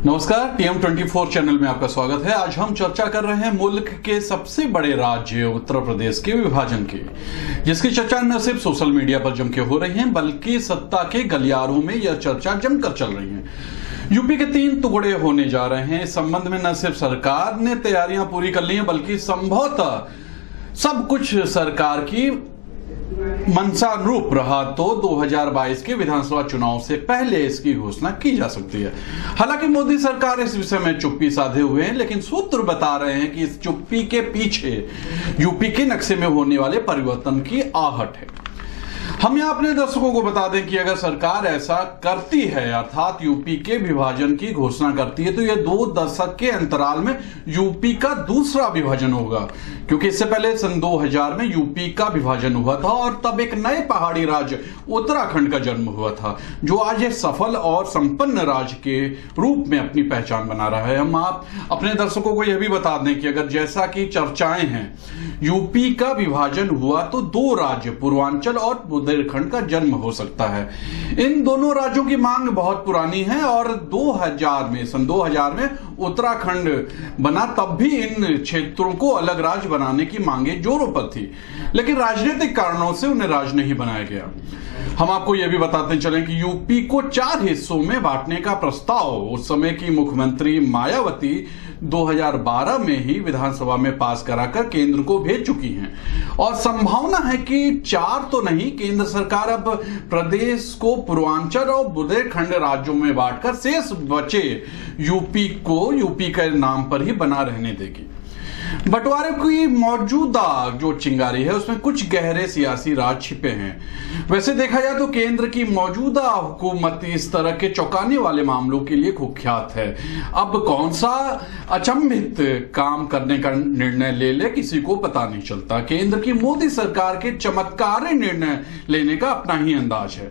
नमस्कार, TM24 channel में आपका स्वागत है। आज हम चर्चा कर रहे हैं मुल्क के सबसे बड़े राज्य उत्तर प्रदेश के विभाजन की, जिसकी चर्चा न सिर्फ सोशल मीडिया पर जम के हो रही है, बल्कि सत्ता के गलियारों में यह चर्चा जमकर चल रही है। यूपी के 3 टुकड़े होने जा रहे हैं। इस संबंध में न सिर्फ सरकार ने तैयारियां पूरी कर ली हैं, बल्कि संभवतः सब कुछ सरकार की मंशानुरूप रहा तो 2022 के विधानसभा चुनाव से पहले इसकी घोषणा की जा सकती है। हालांकि मोदी सरकार इस विषय में चुप्पी साधे हुए हैं, लेकिन सूत्र बता रहे हैं कि इस चुप्पी के पीछे यूपी के नक्शे में होने वाले परिवर्तन की आहट है। हम यहाँ अपने दर्शकों को बता दें कि अगर सरकार ऐसा करती है, अर्थात यूपी के विभाजन की घोषणा करती है, तो यह 2 दशक के अंतराल में यूपी का दूसरा विभाजन होगा, क्योंकि इससे पहले सन 2000 में यूपी का विभाजन हुआ था और तब एक नए पहाड़ी राज्य उत्तराखंड का जन्म हुआ था, जो आज एक सफल और संपन्न राज्य के रूप में अपनी पहचान बना रहा है। हम आप अपने दर्शकों को यह भी बता दें कि अगर जैसा कि चर्चाएं हैं, यूपी का विभाजन हुआ तो 2 राज्य पूर्वांचल और बुंदेलखंड का जन्म हो सकता है। इन दोनों राज्यों की मांग बहुत पुरानी है और सन 2000 में उत्तराखंड बना, तब भी इन क्षेत्रों को अलग राज्य बनाने की मांगे जोरों पर थी, लेकिन राजनीतिक कारणों से उन्हें राज्य नहीं बनाया गया। हम आपको यह भी बताते चलें कि यूपी को 4 हिस्सों में बांटने का प्रस्ताव उस समय की मुख्यमंत्री मायावती 2012 में ही विधानसभा में पास कराकर केंद्र को भेज चुकी हैं और संभावना है कि 4 तो नहीं, केंद्र सरकार अब प्रदेश को पूर्वांचल और बुंदेलखंड राज्यों में बांटकर शेष बचे यूपी को यूपी के नाम पर ही बना रहने देगी। बंटवारे की मौजूदा जो चिंगारी है, उसमें कुछ गहरे सियासी राज छिपे हैं। वैसे देखा जाए तो केंद्र की मौजूदा हुकूमत इस तरह के चौंकाने वाले मामलों के लिए कुख्यात है। अब कौन सा अचंभित काम करने का निर्णय ले किसी को पता नहीं चलता। केंद्र की मोदी सरकार के चमत्कारी निर्णय लेने का अपना ही अंदाज है।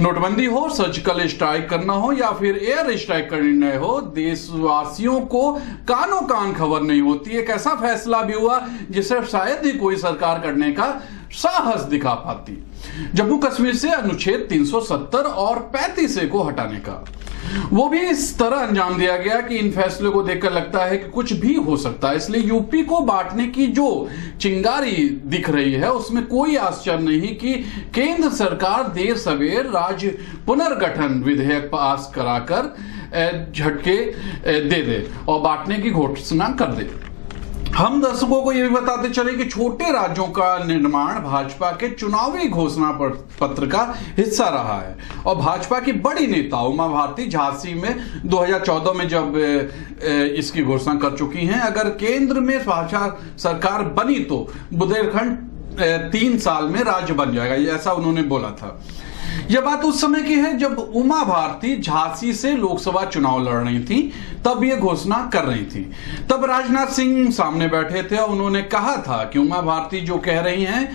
नोटबंदी हो, सर्जिकल स्ट्राइक करना हो या फिर एयर स्ट्राइक का निर्णय हो, देशवासियों को कानों कान खबर नहीं होती। एक ऐसा फैसला भी हुआ जिसे शायद ही कोई सरकार करने का साहस दिखा पाती। जम्मू कश्मीर से अनुच्छेद 370 और 35A को हटाने का, वो भी इस तरह अंजाम दिया गया कि इन फैसलों को देखकर लगता है कि कुछ भी हो सकता है। इसलिए यूपी को बांटने की जो चिंगारी दिख रही है, उसमें कोई आश्चर्य नहीं कि केंद्र सरकार देर सवेर राज्य पुनर्गठन विधेयक पास कराकर झटके दे दे और बांटने की घोषणा कर दे। हम दर्शकों को यह भी बताते चले कि छोटे राज्यों का निर्माण भाजपा के चुनावी घोषणा पत्र का हिस्सा रहा है और भाजपा की बड़ी नेता उमा भारती झांसी में 2014 में जब इसकी घोषणा कर चुकी हैं। अगर केंद्र में भाजपा सरकार बनी तो बुंदेलखंड 3 साल में राज्य बन जाएगा, ऐसा उन्होंने बोला था। यह बात उस समय की है जब उमा भारती झांसी से लोकसभा चुनाव लड़ रही थी, तब यह घोषणा कर रही थी। तब राजनाथ सिंह सामने बैठे थे और उन्होंने कहा था कि उमा भारती जो कह रही हैं,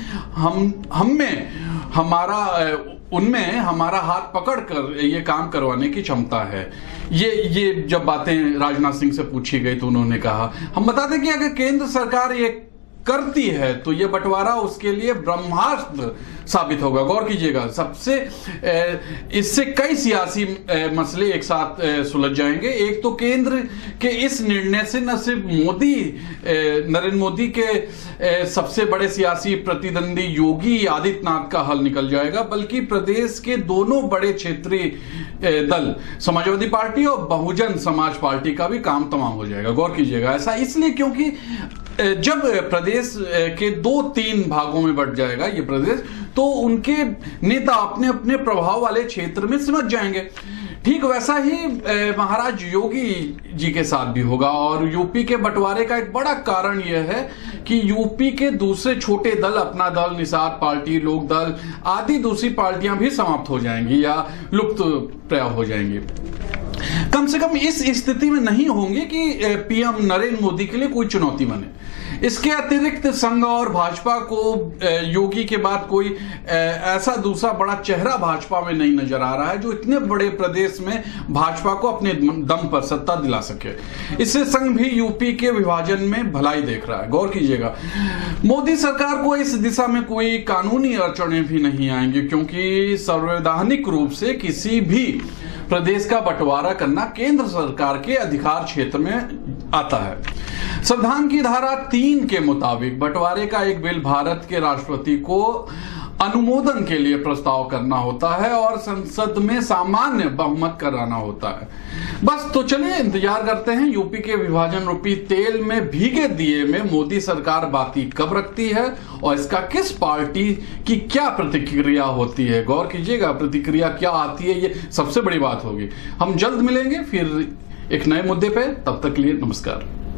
उनमें हमारा हाथ पकड़कर ये काम करवाने की क्षमता है। ये जब बातें राजनाथ सिंह से पूछी गई तो उन्होंने कहा, हम बता दें कि अगर केंद्र सरकार ये करती है तो यह बंटवारा उसके लिए ब्रह्मास्त्र साबित होगा। गौर कीजिएगा, इससे कई सियासी मसले एक साथ सुलझ जाएंगे। एक तो केंद्र के इस निर्णय से न सिर्फ नरेंद्र मोदी के सबसे बड़े सियासी प्रतिद्वंदी योगी आदित्यनाथ का हल निकल जाएगा, बल्कि प्रदेश के दोनों बड़े क्षेत्रीय दल समाजवादी पार्टी और बहुजन समाज पार्टी का भी काम तमाम हो जाएगा। गौर कीजिएगा, ऐसा इसलिए क्योंकि जब प्रदेश के 2-3 भागों में बंट जाएगा ये प्रदेश, तो उनके नेता अपने अपने प्रभाव वाले क्षेत्र में सिमट जाएंगे। ठीक वैसा ही महाराज योगी जी के साथ भी होगा और यूपी के बंटवारे का एक बड़ा कारण यह है कि यूपी के दूसरे छोटे दल, अपना दल, निषाद पार्टी, लोक दल आदि दूसरी पार्टियां भी समाप्त हो जाएंगी या लुप्त प्राय हो जाएंगी। कम से कम इस स्थिति में नहीं होंगे कि पीएम नरेंद्र मोदी के लिए कोई चुनौती बने। इसके अतिरिक्त संघ और भाजपा को योगी के बाद कोई ऐसा दूसरा बड़ा चेहरा भाजपा में नहीं नजर आ रहा है जो इतने बड़े प्रदेश में भाजपा को अपने दम पर सत्ता दिला सके। इससे संघ भी यूपी के विभाजन में भलाई देख रहा है। गौर कीजिएगा, मोदी सरकार को इस दिशा में कोई कानूनी अड़चनें भी नहीं आएंगी, क्योंकि संवैधानिक रूप से किसी भी प्रदेश का बंटवारा करना केंद्र सरकार के अधिकार क्षेत्र में आता है। संविधान की धारा 3 के मुताबिक बंटवारे का एक बिल भारत के राष्ट्रपति को अनुमोदन के लिए प्रस्ताव करना होता है और संसद में सामान्य बहुमत कराना होता है। बस तो चलिए इंतजार करते हैं यूपी के विभाजन रूपी तेल में भीगे दिए में मोदी सरकार बाती कब रखती है और इसका किस पार्टी की क्या प्रतिक्रिया होती है। गौर कीजिएगा, प्रतिक्रिया क्या आती है ये सबसे बड़ी बात होगी। हम जल्द मिलेंगे फिर एक नए मुद्दे पे, तब तक के लिए नमस्कार।